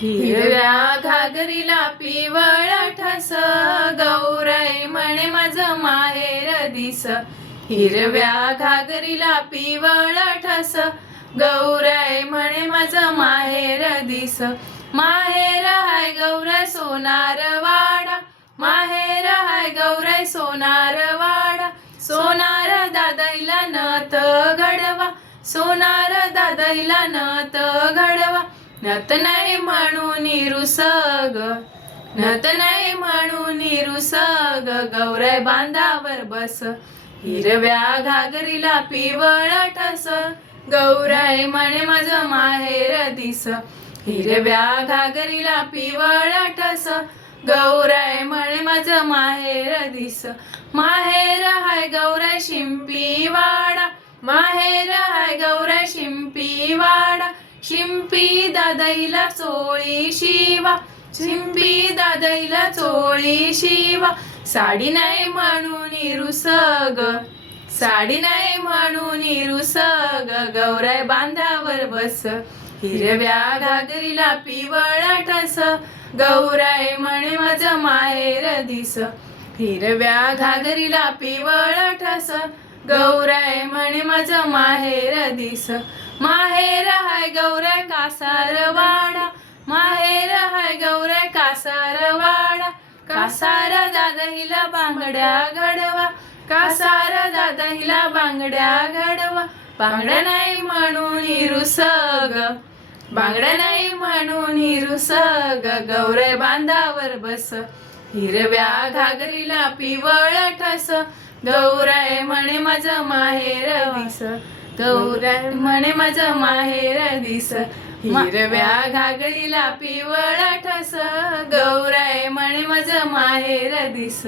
हिरव्या घागरीला पिवळा ठस, गौराई म्हणे माझं माहेर दिस. हिरव्या घागरीला पिवळा ठस, गौराई म्हणे माझं माहेर दिस. माहेर हाय गौराई सोनार वाडा, माहेर हाय गौराई सोनार वाडा. सोनार दादाईला नथ घडवा, सोनार दादाईला नथ घडवा. नथ नाही म्हणून रुसग, नथ नाही म्हणून रुसग, गौराई बांधावर बस. हिरव्या घागरीला पिवळा ठस, गौराई म्हणे माझं माहेर दिस. हिरव्या घागरीला पिवळा ठस, गौराई म्हणे माझं माहेर दिस. माहेर हाय गौराई शिंपी वाडा, माहेर हाय गौराई शिंपी वाडा. शिंपी दादाईला चोळी शिवा, शिंपी दादाईला चोळी शिवा. साडी नाही म्हणून रुसग, साडी नाही म्हणून रुसग, गौराई बांधावर बस. हिरव्या घागरीला पिवळा ठस, गौराई म्हणे माझं माहेर दिस. हिरव्या घागरीला पिवळा ठस, गौराई म्हणे माझं माहेर दिस. माहेर हाय गौराई कासार वाडा, माहेर हाय गौराई कासार वाडा. कासार दादाईला बांगड्या घडवा, कासार दादाईला बांगड्या घडवा. बांगड्या नाही म्हणून रुसग, बांगड्या नाही म्हणून रुसग, गौराई बांधावर बस. हिरव्या घागरीला पिवळा ठस, गौराई म्हणे माझं माहेर दिस. गौराई म्हणे माझं माहेर दिस. हिरव्या घागरीला पिवळा ठस, गौराई म्हणे माझं माहेर दिस.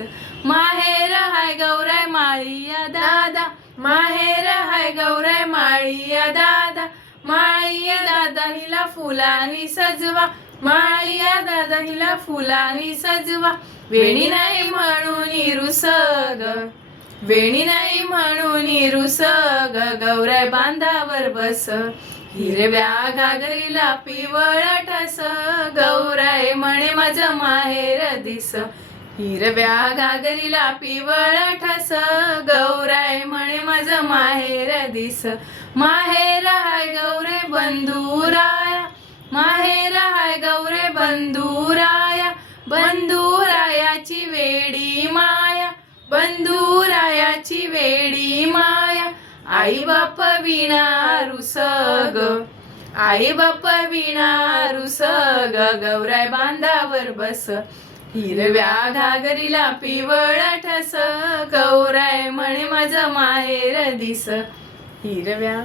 माहेर हाय गौराई माळिया दादा, माहेर हाय गौराई माळिया दादा. माळिया दादा हिला फुलांनी सजवा, माळिया दादा हिला फुलांनी सजवा. वेणी नाही म्हणून रुसग, वेणी नाही म्हणून रुसग, गौराई बांधावर बस. हिरव्या घागरीला पिवळा ठस, गौराई म्हणे माझं माहेर दिस. हिरव्या घागरीला पिवळा ठस, गौराई म्हणे माझं माहेर दिस. माहेर हाय गौराई बंधुराया, माहेर हाय गौराई बंधुराया. बंधुरायाची वेडी माया, बंधुरायाची वेडी माया. आई बाप विना रुसग, आई बाप विना रुसग, गौराई बांधावर बस. हिरव्या घागरीला पिवळा ठस, गौराई म्हणे माझं माहेर दिस. हिरव्या